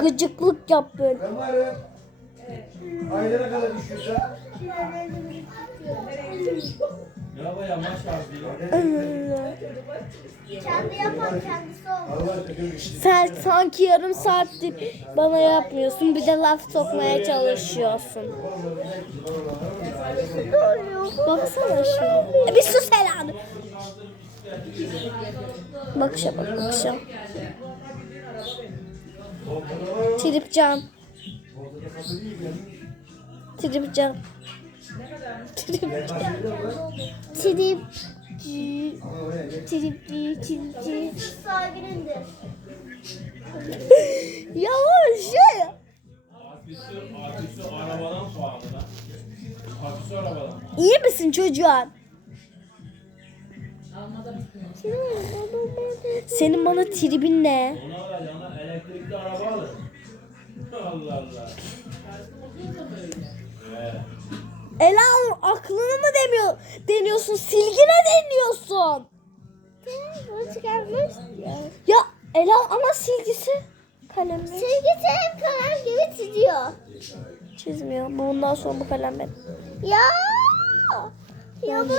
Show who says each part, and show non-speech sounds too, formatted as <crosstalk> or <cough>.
Speaker 1: Gıcıklık yap böyle.
Speaker 2: Ben varım. Aylara kadar düşüyorsa.
Speaker 3: Merhaba yavaş yazıyor.
Speaker 4: Kendi yapan kendisi
Speaker 2: aşkına.
Speaker 1: Sen sanki yarım saattir bana yapmıyorsun. Bir de laf sokmaya çalışıyorsun. Baksana şu. E bir sus Ela. Bakışa bak bakışa. Tripcan. Tripcan. Tripcan. Trip. Tripci, tripci.
Speaker 4: Sahibinindir.
Speaker 1: Yavaş
Speaker 3: arabadan.
Speaker 1: İyi misin çocuğum? Senin bana tribin ne?
Speaker 3: Elektrikli araba alır. <laughs> Allah Allah. Evet.
Speaker 1: Ela aklını mı demiyor, deniyorsun? Silgine deniyorsun.
Speaker 4: Bunu çıkarmış.
Speaker 1: Ya Ela ama silgisi kalemi
Speaker 4: Sevgisi hep kalem gibi çiziyor.
Speaker 1: çizmiyor. Bu Bundan sonra bu kalem benim.
Speaker 4: Ya. Ya bu.